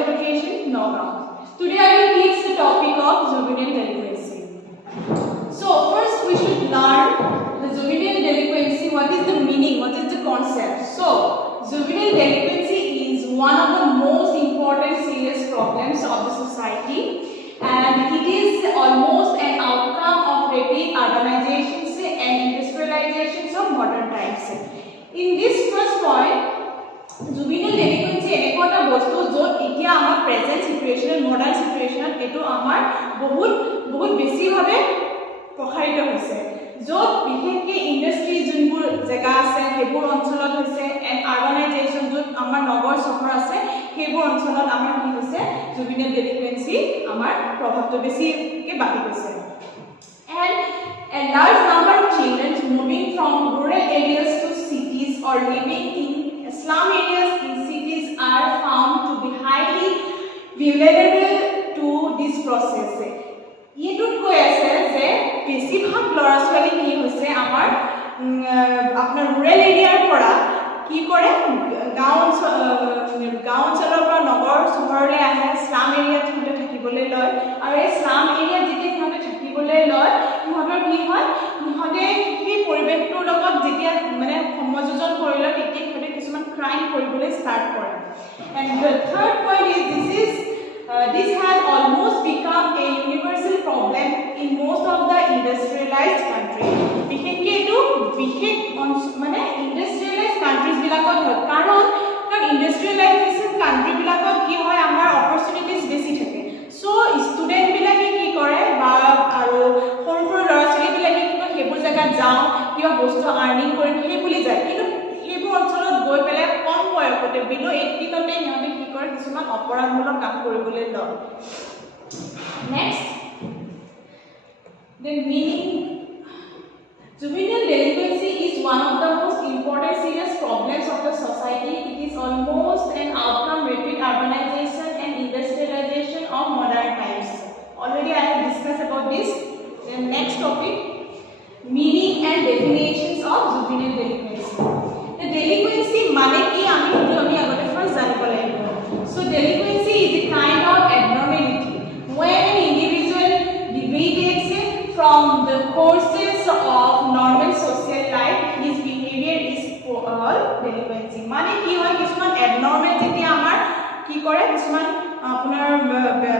Education, Nagaon. Today I will teach the topic of juvenile delinquency. So first we should learn the juvenile delinquency. What is the meaning? What is the concept? So juvenile delinquency is one of the most important serious problems of the society, and it is almost an outcome of rapid urbanizations and industrializations of modern times. In this first point, juvenile delinquency এনেকুৱা বস্তু য'ত এতিয়া আমাৰ present situation modern সিচুৱেচনত এটো আমাৰ বহুত বেছিভাৱে প্ৰসাৰিত হৈছে, য'ত বিশেষকৈ ইণ্ডাষ্ট্ৰি যোনবোৰ জেগা আছে সেইবোৰ অঞ্চলত হৈছে এণ্ড আৰ্বানাইজেশ্যন য'ত আমাৰ নগৰ চহৰ আছে সেইবোৰ অঞ্চলত আমাৰ কি হৈছে জুভিনেল ডেলিকুৱেঞ্চি আমাৰ প্ৰভাৱটো বেছিকৈ বাঢ়ি গৈছে। And a large number of children moving from rural areas to cities or living in slum areas in cities are found to be highly vulnerable to this process. Yetut koi ase je besibhag lora choli ki hoise amar apnar rural area pora ki kore gaon cholor pora nogor sohorle ahe slum area thonde thakibole loy aru ei slum area jete thonde thakibole loy ihotor ki hoy ihote ki poribektor logot jetia mane samojojon korile tetia ihote kisuman crime koribole start kore. And the third point is this has almost become a universal problem in most of the industrialized countries. Bikhekhe etu bikhek mane industrialized countries bilakot hoy karon industrialization country bilakot ki hoy amar opportunities beshi thake, so student bilake ki kore ba aru horu lora choli bilake ki kore hebur jaga jao kiba bostu earning korim he buli jay, kintu hebur অঞ্চলত গৈ পেলে কম বয়সতে বিলো 18 তে ইহঁতে কি কৰে কিছুমান অপৰাধমূলক কাম কৰিবলৈ লয়। Next, the meaning juvenile delinquency is one of the most important serious problems of the society. It is almost an outcome rapid urbanization and industrialization of modern times. Already I have discussed about this. The next topic, meaning and definitions of juvenile delinquency. The delinquency mane ki ami agote first janibo lagibo. So delinquency is a kind of abnormality when an individual deviates from the courses of normal social life. His behavior is called delinquency. Mane ki hoy kisuman abnormal jetia amar ki kore kisuman apunar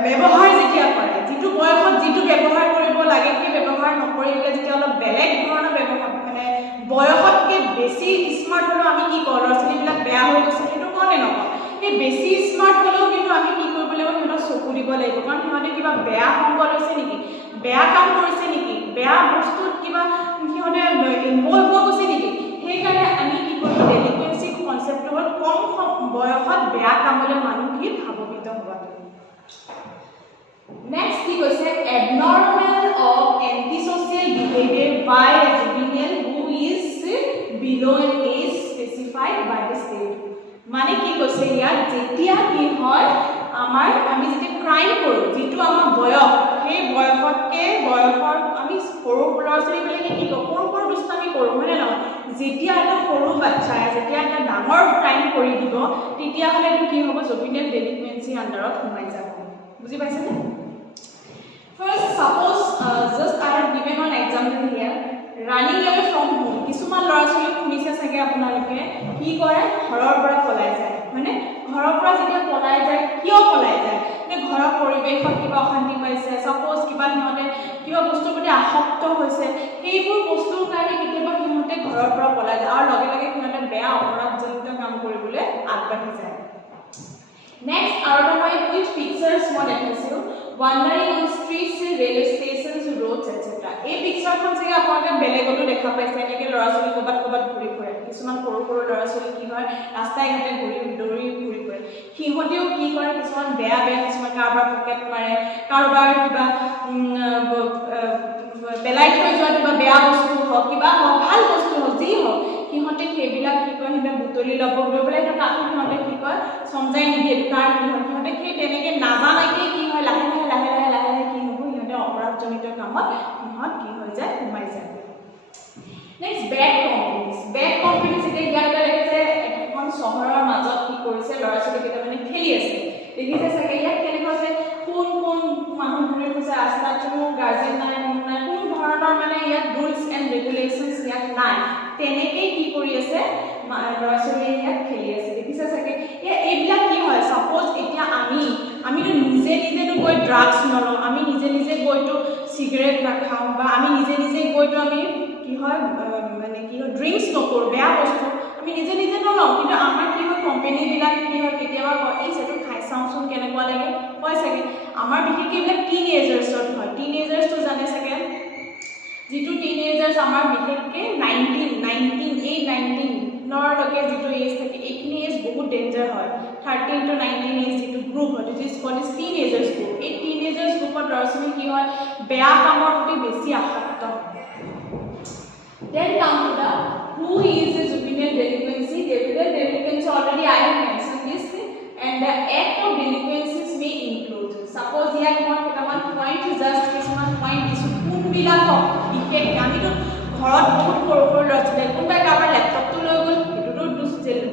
ব্যবহার jetia kore jitu boyot jitu ব্যবহার koribo lage ki ব্যবহার nokorible jetia olo beleg dhoroner ব্যবহার মানে বয়সতকে বেছি smart হলো আমি কি কৰো লছলিবিলাক বেয়া হৈ গৈছে সেইটো কোনে নকয় এই বেছি স্মাৰ্ট হলেও কিন্তু আমি কি কৰিব লাগিব হেনো চকু দিব লাগিব, কাৰণ সিহঁতে কিবা বেয়া সংগ লৈছে নেকি, বেয়া কাম কৰিছে নেকি, বেয়া বস্তুত কিবা সিহঁতে ইনভলভ হৈ গৈছে নেকি, সেইকাৰণে আমি কি কৰিব ডেলিকুৱেঞ্চি কনচেপ্টটো হ'ল কম বয়সত বেয়া কামলৈ মানুহ কি ভাৱবিত হোৱাটো। Next কি কৈছে abnormal of antisocial behavior by a juvenile who is below an age specified by the state. মানে কি কৈছে ইয়াত যেতিয়া কি হয় আমাৰ আমি যেতিয়া ক্ৰাইম কৰো যেটো আমাৰ বয়স সেই বয়সৰ আমি সৰু ল'ৰা-ছোৱালীবিলাকে কি সৰু দুষ্টামি কৰো মানে ন, যেতিয়া এটা সৰু বাচ্চাই যেতিয়া এটা ডাঙৰ ক্ৰাইম কৰি দিব তেতিয়া হলে কি হ'ব জুভিনেল ডেলিকুৱেঞ্চি আন্ডাৰত সোমাই যাব। বুজি পাইছেনে? First, suppose just I have given one example here. Running away from home. কিছুমান ল'ৰা-ছোৱালী শুনিছে চাগে আপোনালোকে কি কৰে ঘৰৰ পৰা পলাই যায়, মানে ঘৰৰ পৰা যেতিয়া পলাই যায় কিয় পলাই যায়, মানে ঘৰৰ পৰিৱেশত কিবা অশান্তি পাইছে, সাপোজ কিবা সিহঁতে কিবা বস্তুৰ প্ৰতি আসক্ত হৈছে, সেইবোৰ বস্তুৰ কাৰণে কেতিয়াবা সিহঁতে ঘৰৰ পৰা পলাই যায় আৰু লগে লগে সিহঁতে বেয়া অপৰাধজনিত কাম কৰিবলৈ আগবাঢ়ি যায়। Next, outline which pictures মই দেখাইছো wandering on streets, railway stations, roads, etc. এই পিকচাৰখন চাগে আপোনালোকে বেলেগতো দেখা পাইছে, এনেকৈ ল'ৰা-ছোৱালী ক'ৰবাত ঘূৰি ফুৰে, কিছুমান সৰু ল'ৰা-ছোৱালী কি হয় ৰাস্তাই ঘাটে দৌৰি ঘূৰি ফুৰে, সিহঁতেও কি কৰে কিছুমান বেয়া কিছুমান কাৰোবাৰ পকেট মাৰে, কাৰোবাৰ কিবা পেলাই থৈ যোৱা কিবা বেয়া বস্তু হওক কিবা হওক ভাল বস্তু হওক যি হওক সিহঁতে সেইবিলাক কি কয় সিহঁতে বুটলি ল'ব গৈ পেলাই এইটো কাকো সিহঁতে কি কয় সমজাই নিদিয়ে কাৰ কি হয়, সিহঁতে সেই তেনেকৈ নাজানাকৈ কি হয় লাহে লাহে কি হ'ব সিহঁতে অপৰাধজনিত কামত সিহঁত কি হৈ যায় সোমাই যায়। নেক্সট, বেড কম্পেনীজ এতিয়া ইয়াত দেখিছে এখন চহৰৰ মাজত কি কৰিছে ল'ৰা-ছোৱালীকেইটা মানে খেলি আছে, দেখিছে চাগে ইয়াত কেনেকুৱা যে কোন কোন মানুহ ঘূৰি ফুৰিছে ৰাস্তাত কোনো গাৰ্জেন নাই কোনো ধৰণৰ মানে ইয়াত ৰুলছ এণ্ড ৰেগুলেশ্যনছ ইয়াত নাই তেনেকেই কি কৰি আছে ল'ৰা ছোৱালীয়ে ইয়াত খেলি আছে দেখিছে চাগে এইবিলাক কি হয় সাপোজ এতিয়া আমিতো নিজেতো গৈ ড্ৰাগছ নলওঁ আমি নিজে গৈতো চিগাৰেট নাখাওঁ বা আমি নিজে গৈতো আমি কি হয় মানে কি হয় ড্ৰিংকছ নকৰোঁ বেয়া বস্তু আমি নিজে নলওঁ কিন্তু আমাৰ কি হয় কোম্পানীবিলাক কি হয় কেতিয়াবা কয় এই সেইটো খাই চাওঁচোন কেনেকুৱা লাগে কয় চাগে আমাৰ বিশেষকৈ এইবিলাক টিনেজাৰ্ছত হয় টিনেজাৰ্ছটো জানে চাগে যিটো টিনেজাৰ্ছ আমাৰ বিশেষকৈ 19লৈকে যিটো এজ থাকে এইখিনি এজ বহুত ডেঞ্জাৰ হয় 13 to 19 এজ যিটো গ্ৰুপ হয় this is called is teenagers group এই টিনেজাৰ্ছ গ্ৰুপত ল'ৰা ছোৱালী কি হয় বেয়া কামৰ প্ৰতি বেছি আসক্ত হয় Then come to the who is a juvenile delinquency. Juvenile delinquency already I have mentioned this and the act of delinquencies may include. Suppose here one point is just this one point is কোন বিলাকক effect আমি তো ঘৰত বহুত সৰু ল'ৰা-ছোৱালী কোনোবাই কাৰোবাৰ লেপটপটো লৈ গ'ল সেইটোতো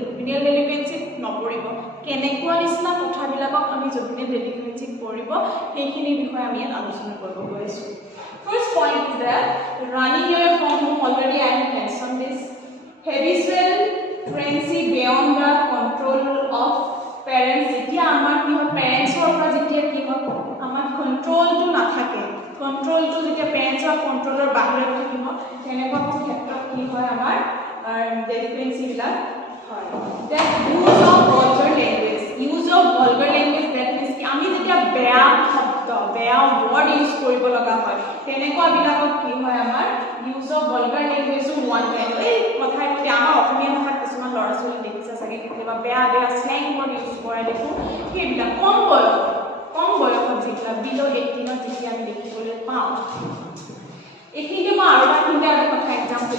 জুভিনিয়েল ডেলিকুৱেঞ্চিত নপৰিব কেনেকুৱা নিচিনা কথাবিলাকক আমি জুভিনিয়েল ডেলিকুৱেঞ্চিত পৰিব সেইখিনি বিষয়ে আমি ইয়াত আলোচনা কৰিব গৈ আছোঁ First point is that running away from home already I have mentioned this habitual frenzy beyond the control of parents যেতিয়া আমাৰ কি হয় পেৰেণ্টছৰ পৰা যেতিয়া কি হয় আমাৰ কণ্ট্ৰলটো নাথাকে কণ্ট্ৰলটো যেতিয়া পেৰেণ্টছৰ কণ্ট্ৰলৰ বাহিৰত থাকিব তেনেকুৱা ক্ষেত্ৰত কি হয় আমাৰ ডেলিকুৱেঞ্চিবিলাক হয় that use of vulgar language that means আমি যেতিয়া বেয়া শব্দ বেয়া ৱৰ্ড ইউজ কৰিব লগা হয় তেনেকুৱা বিলাকত কি হয় আমাৰ use of vulgar language one time এই কথাই প্ৰতি আমাৰ অসমীয়া ভাষাত কিছুমান ল'ৰা ছোৱালী দেখিছে চাগে কেতিয়াবা বেয়া স্লেং ৱৰ্ড ইউজ কৰা দেখোঁ সেইবিলাক কম বয়সত যিবিলাক বিল' 18ত যেতিয়া আমি দেখিবলৈ পাওঁ এইখিনিতে মই আৰু এটা কথা এক্সাম্পল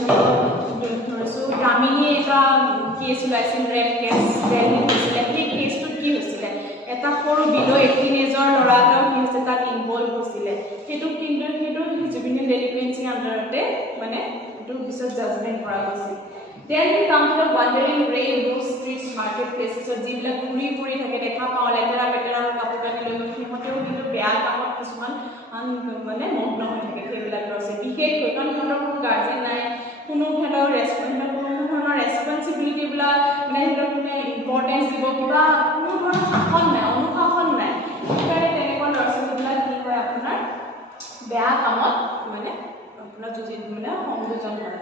ধৰিছোঁ দামিনীয়ে এটা কেছ ওলাইছিল ৰেপ কেছ দিল্লীত হৈছিলে সেই কেছটোত কি হৈছিলে এটা সৰু বিল' 18 এজৰ ল'ৰা এটাও কি হৈছে তাত ইনভলভ হৈছিলে সেইটো জুভিনিয়েল ডেলিকুৱেঞ্চি আণ্ডাৰতে মানে এইটো পিছত জাজমেণ্ট কৰা গৈছিল Then we come to the wandering ray in those streets, marketplaces, যিবিলাক ঘূৰি থাকে দেখা পাওঁ লেতেৰা কাপোৰ কানি লৈ সিহঁতেও কিন্তু বেয়া কামত কিছুমান মানে মগ্ন হৈ থাকে সেইবিলাক ল'ৰা বিশেষকৈ কাৰণ সিহঁতৰ কোনো গাৰ্জেন নাই কোনো সিহঁতৰ কোনো ধৰণৰ ৰেচপনচিবিলিটিবিলাক মানে সিহঁতক কোনে ইম্পৰ্টেঞ্চ দিব কিবা কোনো ধৰণৰ শাসন নাই অনুশাসন নাই সেইকাৰণে তেনেকুৱা ল'ৰা ছোৱালীবিলাক কি হয় আপোনাৰ বেয়া কামত মানে আপোনাৰ মানে সংযোজন হয়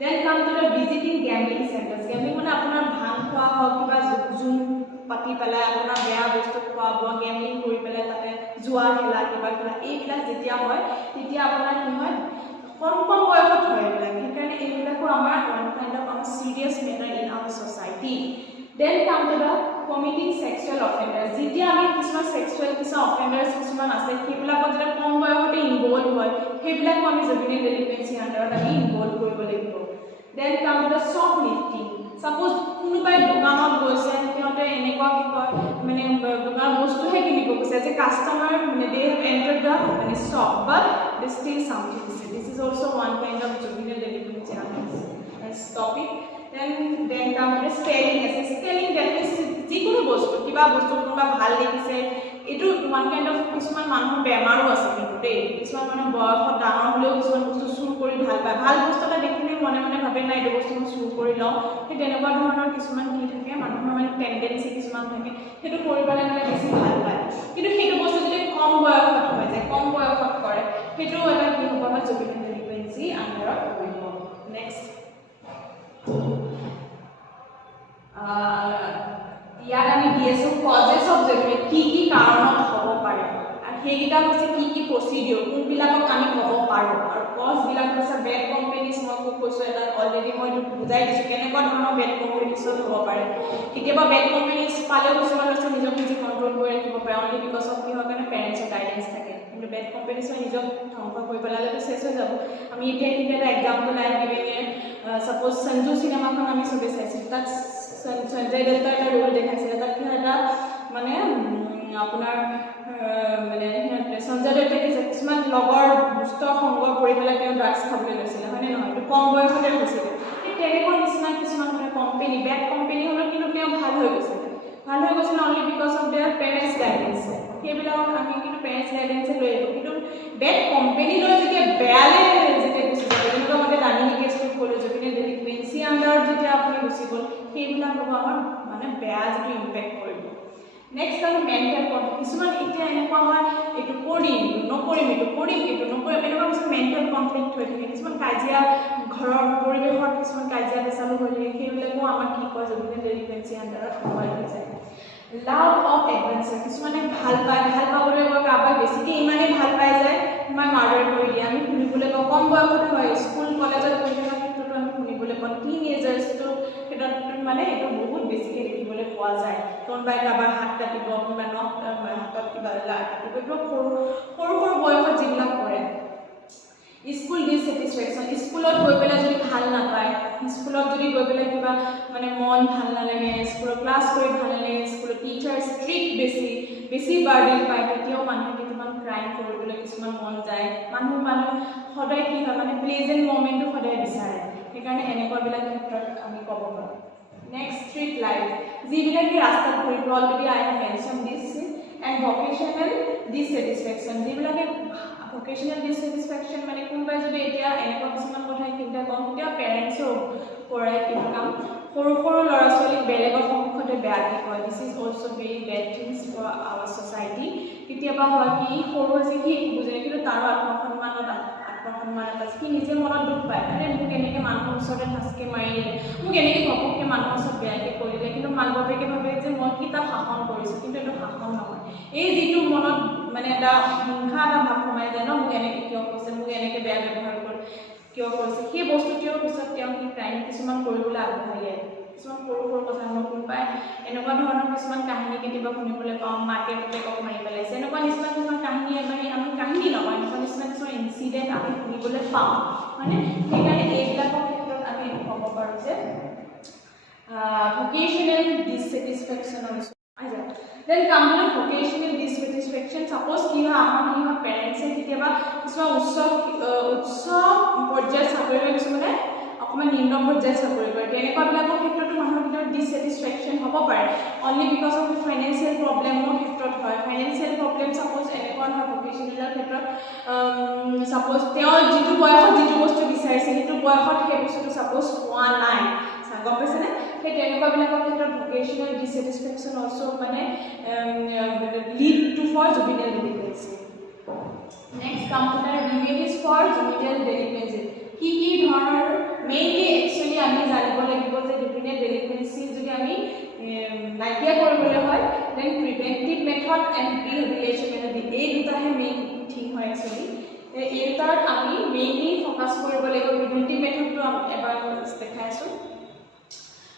Then come to the visiting gambling centers. Gambling মানে আপোনাৰ ভাং খোৱা হওক কিবা জুন পাতি পেলাই আপোনাৰ বেয়া বস্তু খোৱা বোৱা গেমলিং কৰি পেলাই তাতে জুৱা খেলা কিবা এইবিলাক যেতিয়া হয় তেতিয়া আপোনাৰ কি হয় কম বয়সত হয় এইবিলাক সেইকাৰণে এইবিলাকো আমাৰ ওৱান কাইণ্ড অফ আমাৰ serious matter in our society Then come to the committing sexual offenders. যেতিয়া আমি কিছুমান অফেণ্ডাৰ্ছ কিছুমান আছে সেইবিলাকত যেতিয়া কম বয়সতে ইনভলভ হয় সেইবিলাকো আমি জুভিনিয়েল ডেলিকুৱেঞ্চি আণ্ডাৰত আমি ইনভলভ কৰিব লাগিব Then come to the shoplifting. Suppose কোনোবাই দোকানত গৈছে সিহঁতে এনেকুৱা কি কয় মানে দোকানৰ বস্তুহে কিনিব গৈছে যে কাষ্টমাৰ মানে they have entered the মানে shop but they steal something. This is also one kind of juvenile delinquency topic. Then come to stealing. Stealing that is যিকোনো বস্তু কিবা বস্তু কোনোবা ভাল দেখিছে এইটো ওৱান কাইণ্ড অফ কিছুমান মানুহৰ বেমাৰো আছে কিন্তু দেই কিছুমান মানে বয়সত ডাঙৰ হ'লেও কিছুমান বস্তু চুৰ কৰি ভাল পায় ভাল বস্তু এটা দেখিলে মনে ভাবে না এইটো বস্তু মই চুৰ কৰি লওঁ সেই তেনেকুৱা ধৰণৰ কিছুমান কি থাকে মানুহৰ মানে টেণ্ডেঞ্চি কিছুমান থাকে সেইটো কৰি পেলাই মানে বেছি ভাল পায় কিন্তু সেইটো বস্তু যদি কম বয়সত হৈ যায় কম বয়সত কৰে সেইটো এটা কি হ'ব আমাৰ জুভিনিয়েল ডেলিকুৱেঞ্চি আণ্ডাৰত পৰিব নেক্সট ইয়াত আমি দি আছোঁ কজেছ অফ জুভিনিয়েল কি কাৰণত হ'ব পাৰে আৰু সেইকেইটা হৈছে কি প্ৰচিডিঅ'ৰ কোনবিলাকক আমি ক'ব পাৰোঁ আৰু কজবিলাক হৈছে বেড কোম্পেনীজ মই খুব কৈছোঁ এটা অলৰেডি মই এইটো বুজাই দিছোঁ কেনেকুৱা ধৰণৰ বেড কোম্পেনীছত হ'ব পাৰে কেতিয়াবা বেড কোম্পেনীজ পালেও কিছুমান হৈছে নিজক নিজে কণ্ট্ৰল কৰি ৰাখিব পাৰে অনলি বিকজ অফ কিহৰ কাৰণে পেৰেণ্টছৰ গাইডেঞ্চ থাকে কিন্তু বেড কোম্পেনীজৰ নিজক ধ্বংস কৰি পেলালেতো চেছ হৈ যাব আমি এতিয়া এটা এক্সাম্পল আই গিভিং ছাপ'জ সঞ্জু চিনেমাখন আমি চবেই চাইছিলোঁ তাত সঞ্জয় দত্তৰ এটা ৰোল দেখাইছিলে তাত এটা মানে আপোনাৰ মানে সঞ্জয় দত্তে কিছুমান লগৰ দুষ্ট সংগ কৰি পেলাই তেওঁ ড্ৰাগছ খাবলৈ লৈছিলে হয়নে নহয় এইটো কম বয়সতে হৈছিলে সেই তেনেকুৱা নিচিনা কিছুমান মানে কোম্পেনী বেড কোম্পেনী হ'লেও কিন্তু তেওঁ ভাল হৈ গৈছিলে ভাল হৈ গৈছে only because of there parents guidance সেইবিলাকক আমি কিন্তু পেৰেণ্টছ গাইডেঞ্চে লৈ আহিব কিন্তু বেড কোম্পানী লৈ যেতিয়া বেয়ালৈ যেতিয়া গুচি যাব যেনেকুৱা মতে দামিনী কেছটো ক'লোঁ জুবিনেল ডেলিকুৱেঞ্চি আণ্ডাৰত যেতিয়া আপুনি গুচি গ'ল সেইবিলাক হ'ব আমাৰ মানে বেয়া যিটো ইম্পেক্ট কৰিব নেক্সট আৰু মেণ্টেল কনফ্লিক্ট কিছুমান এতিয়া এনেকুৱা হয় এইটো কৰিম নকৰিম এইটো কৰিম এইটো নকৰিম এনেকুৱা কিছুমান মেণ্টেল কনফ্লিক্ট হৈ থাকে কিছুমান কাজিয়া ঘৰৰ পৰিৱেশত কিছুমান কাজিয়া পেচালো হৈ থাকে সেইবিলাকো আমাক কি কয় জুবিনেল ডেলিকুৱেঞ্চি আণ্ডাৰত সোমাই হৈ যায় লাভ অফ এডভেঞ্চাৰ কিছুমানে ভাল পায় ভাল পাবলৈ গৈ কাৰোবাক বেছিকৈ ইমানেই ভাল পাই যায় মই মাৰ্ডাৰ কৰি দিয়ে আমি শুনিবলৈ পাওঁ কম বয়সত হয় স্কুল কলেজত পঢ়ি থকাৰ ক্ষেত্ৰতো আমি শুনিবলৈ পাওঁ টিনেজাৰ্ছটো ক্ষেত্ৰত মানে এইটো বহুত বেছিকৈ দেখিবলৈ পোৱা যায় কোনোবাই কাৰোবাৰ হাত কাটিব কোনোবাই নখ হাতত কিবা কাটিব এইটো সৰু সৰু সৰু বয়সত যিবিলাক কৰে স্কুল ডিছেটিছফেকশ্যন স্কুলত গৈ পেলাই যদি ভাল নাপায় স্কুলত যদি গৈ পেলাই কিবা মানে মন ভাল নালাগে স্কুলত ক্লাছ কৰি ভাল নালাগে স্কুলত টিচাৰ ষ্ট্ৰিক্ট বেছি বাৰ্ডেন পায় তেতিয়াও মানুহে কিছুমান ক্ৰাইম কৰিবলৈ কিছুমান মন যায় মানুহ সদায় কি হয় মানে প্লেজেণ্ট মমেণ্টটো সদায় বিচাৰে সেইকাৰণে এনেকুৱাবিলাক ক্ষেত্ৰত আমি ক'ব পাৰোঁ নেক্সট ষ্ট্ৰীট লাইফ যিবিলাকে ৰাস্তাত ঘূৰিব already I have mention this and vocational dissatisfaction যিবিলাকে ভকেশ্যনেল ডিছেটিছফেকশ্যন মানে কোনোবাই যদি এতিয়া এনেকুৱা কিছুমান কথা চিন্তা কৰোঁ তেতিয়া পেৰেণ্টছো কৰে সেইটো কাম সৰু সৰু ল'ৰা ছোৱালীক বেলেগৰ সন্মুখতে বেয়াকৈ কয় this is also' very bad things for our society কেতিয়াবা হয় কি সৰু হৈছে কি বুজে কিন্তু তাৰো আত্মসন্মান এটা আছে সি নিজে মনত দুখ পায় আৰে মোক এনেকৈ মানুহৰ ওচৰতে ঠাচকৈ মাৰি দিলে মোক এনেকৈ ঘপককৈ মানুহৰ ওচৰত বেয়াকৈ কৰি দিলে কিন্তু মাক বাপেকে ভাবে যে মই কি তাক শাসন কৰিছোঁ কিন্তু এইটো শাসন নহয় এই যিটো মনত মানে এটা হিংসা এটা ভাৱ সোমাই যায় ন মোক এনেকৈ কিয় কৈছে মোক এনেকৈ বেয়া ব্যৱহাৰ কৰি কিয় কৰিছে সেই বস্তুটোৰ পিছত তেওঁ কি ক্ৰাইম কিছুমান কৰিবলৈ আগবঢ়াই দিয়ে কিছুমান সৰু সৰু কথা মই কোনোবাই এনেকুৱা ধৰণৰ কিছুমান কাহিনী কেতিয়াবা শুনিবলৈ পাওঁ মাকে পুতেকক মাৰি পেলাইছে এনেকুৱা নিচিনা কিছুমান কাহিনী মানে আমি কাহিনী নহয় এনেকুৱা নিচিনা কিছুমান ইনচিডেণ্ট আমি শুনিবলৈ পাওঁ মানে সেইকাৰণে এইবিলাকৰ ক্ষেত্ৰত আমি ক'ব পাৰোঁ যে vocational dissatisfaction then come to vocational dissatisfaction suppose কি হয় আমাৰ কি হয় পেৰেণ্টছে কেতিয়াবা কিছুমান উচ্চ পৰ্যায়ৰ চাকৰি লৈ কিছুমানে অকণমান নিম্ন পৰ্যায়ৰ চাকৰি কৰে তেনেকুৱাবিলাকৰ ক্ষেত্ৰতো মানুহৰ ভিতৰত ডিছেটিছফেকশ্যন হ'ব পাৰে অনলি বিকজ অফ ফাইনেন্সিয়েল প্ৰব্লেমৰ ক্ষেত্ৰত হয় ফাইনেন্সিয়েল প্ৰব্লেম ছাপ'জ এনেকুৱা নহয় ভকেশ্যনেলৰ ক্ষেত্ৰত ছাপ'জ তেওঁ যিটো বয়সত যিটো বস্তু বিচাৰিছে সেইটো বয়সত সেই বস্তুটো ছাপ'জ পোৱা নাই গম পাইছেনে সেই তেনেকুৱাবিলাকৰ ক্ষেত্ৰত ভকেশ্যনেল ডিছেটিছফেকশ্যন অলছ' মানে lead to for juvenile delinquency next computer remedies for juvenile delinquency কি ধৰণৰ মেইনলি একচুৱেলি আমি জানিব লাগিব যে জুবিনেল ডেলিকুৱেঞ্চি যদি আমি নাইকিয়া কৰিবলৈ হয় then preventive method and rehabilitation method এই দুটাহে মেইন থিং হয় একচুৱেলি এই দুটাত আমি মেইনলি ফ'কাছ কৰিব লাগিব প্ৰিভেণ্টিভ মেথডটো এবাৰ দেখাই আছোঁ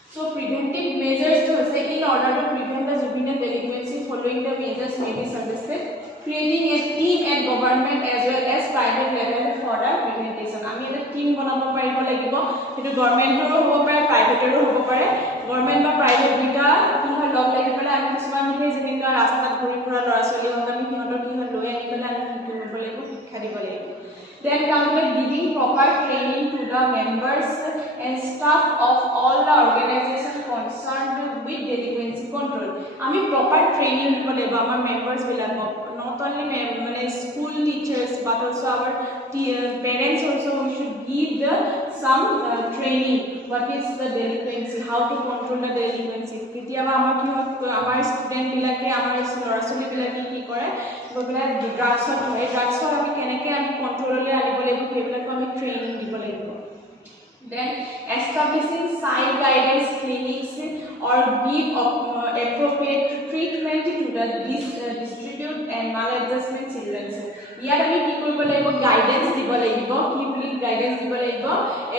So preventive measures to say in order to prevent the juvenile delinquency following the measures may be suggested creating a team at government as well as private level for the prevention আমি এটা team বনাব পাৰিব লাগিব সেইটো গভৰ্ণমেণ্টৰো হ'ব পাৰে প্ৰাইভেটৰো হ'ব পাৰে গভৰ্ণমেণ্ট বা প্ৰাইভেট দুটা কি হয় লগ লাগি পেলাই আমি কিছুমান সেই যেনেকুৱা ৰাস্তাত ঘূৰি ফুৰা ল'ৰা ছোৱালী হওক আমি সিহঁতৰ কি হয় লৈ আনি পেলাই আমি শিকিব লাগিব শিক্ষা দিব লাগিব Then come to giving proper training to the members and staff of all the organizations concerned with delinquency control. আমি proper training দিব লাগিব আমাৰ members বিলাকক not only মানে school teachers but also our parents also we should give the some training what is the delinquency how to control the delinquency কেতিয়াবা আমাৰ কি হয় আমাৰ ষ্টুডেণ্ট বিলাকে আমাৰ ল'ৰা ছোৱালী বিলাকে কি কৰে গৈ ড্ৰাগছত হয় ড্ৰাগছক আমি কেনেকৈ আমি কণ্ট্ৰললৈ আনিব লাগিব সেইবিলাকো আমি ট্ৰেইনিং দিব লাগিব then establishing side guidance clinics or give appropriate treatment to the distribute and maladjustment children ইয়াত আমি কি কৰিব লাগিব গাইডেন্স দিব লাগিব কি বুলি গাইডেন্স দিব লাগিব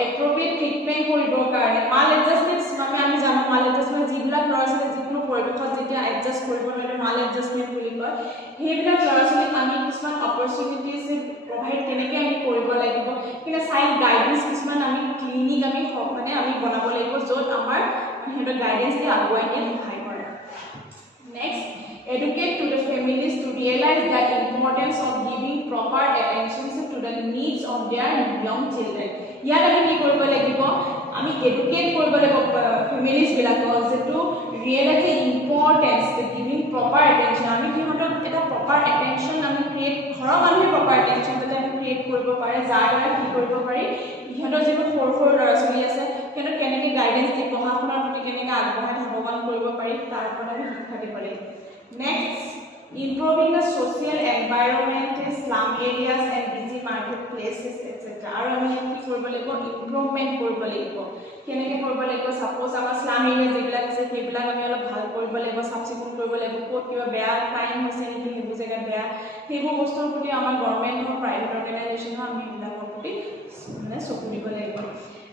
appropriate treatment কৰিবৰ কাৰণে maladjustment মানে আমি জানো maladjustment যিবিলাক ল'ৰা ছোৱালী যিকোনো পৰিৱেশত যেতিয়া এডজাষ্ট কৰিব নোৱাৰে maladjustment বুলি কয় সেইবিলাক ল'ৰা ছোৱালীক আমি কিছুমান অপৰচুনিটিজ প্ৰভাইড কেনেকৈ আমি কৰিব লাগিব কিন্তু চাইড গাইডেন্স কিছুমান আমি ক্লিনিক আমি মানে আমি বনাব লাগিব য'ত আমাৰ সিহঁতৰ গাইডেন্স দি আগুৱাই নিয়াত সহায় কৰে next educate to the families to realize the importance of giving proper attention to the needs of their young children ইয়াত আমি কি কৰিব লাগিব আমি এডুকেট কৰিব লাগিব ফেমিলিজ বিলাকক যেটো ৰিয়েল আছে ইম্পৰ্টেন্স গিভিং প্ৰপাৰ এটেনশ্যন আমি সিহঁতক এটা প্ৰপাৰ এটেনশ্যন আমি ক্ৰিয়েট ঘৰৰ মানুহে প্ৰপাৰ এটেনশ্যন যাতে আমি ক্ৰিয়েট কৰিব পাৰে যাৰ দ্বাৰা কি কৰিব পাৰি সিহঁতৰ যিবোৰ সৰু সৰু ল'ৰা ছোৱালী আছে সিহঁতক কেনেকৈ গাইডেঞ্চ দি পঢ়া শুনাৰ প্ৰতি কেনেকৈ আগবঢ়াই ধাৱমান কৰিব পাৰি তাৰ ওপৰত আমি শিক্ষা দিব লাগিব next improving the social environment in slum areas and busy marketplaces etc. আৰু আমি কি কৰিব লাগিব ইমপ্ৰুভমেন্ট কৰিব লাগিব কেনেকৈ কৰিব লাগিব সাপোজ আমাৰ স্লাম এৰিয়া যিবিলাক আছে সেইবিলাক আমি অলপ ভাল কৰিব লাগিব সাবচিকুন কৰিব লাগিব ক'ত কিবা বেয়া ক্ৰাইম হৈছে নেকি সেইবোৰ জেগাত বেয়া সেইবোৰ বস্তুৰ প্ৰতি আমাৰ গভৰ্ণমেণ্ট হওক প্ৰাইভেট অৰ্গেনাইজেশ্যন হওক আমি এইবিলাকৰ প্ৰতি মানে চকু দিব লাগিব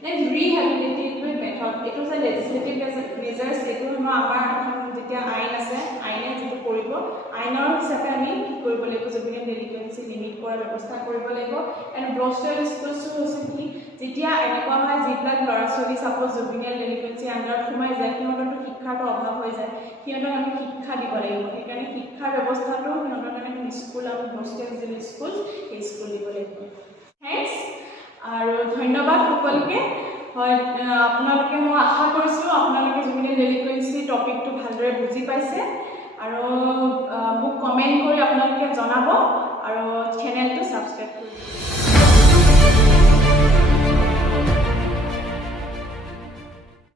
নেক্সট ৰিহেবিলিটেটিভ মেথড এইটো যে লেজিসলেটিভ মেজাৰ্ছ এইটো আমাৰ যেতিয়া আইন আছে আইনে যিটো কৰিব আইনৰ হিচাপে আমি কি কৰিব লাগিব জুবিনিয়েল ডেলিকুৱেঞ্চি লিমিট কৰাৰ ব্যৱস্থা কৰিব লাগিব এণ্ড ব্ৰছৰ স্কুলছো হৈছে কি যেতিয়া এনেকুৱা হয় যিবিলাক ল'ৰা ছোৱালী সাপোজ জুবিনিয়েল ডেলিকুৱেঞ্চি আণ্ডাৰত সোমাই যায় সিহঁতৰতো শিক্ষাটো অভাৱ হৈ যায় সিহঁতক আমি শিক্ষা দিব লাগিব সেইকাৰণে শিক্ষাৰ ব্যৱস্থাটো সিহঁতৰ কাৰণে স্কুল আৰু ব্ৰছৰ যিটো স্কুল সেই স্কুল দিব লাগিব থেংকছ আৰু ধন্যবাদ সকলোকে হয় আপোনালোকে মই আশা কৰিছোঁ আপোনালোকে জুবিনিয়েল ডেলিকুৱেঞ্চি টপিকটো ভালদৰে বুজি পাইছে আৰু মোক কমেণ্ট কৰি আপোনালোকে জনাব আৰু চেনেলটো ছাবস্ক্ৰাইব কৰিব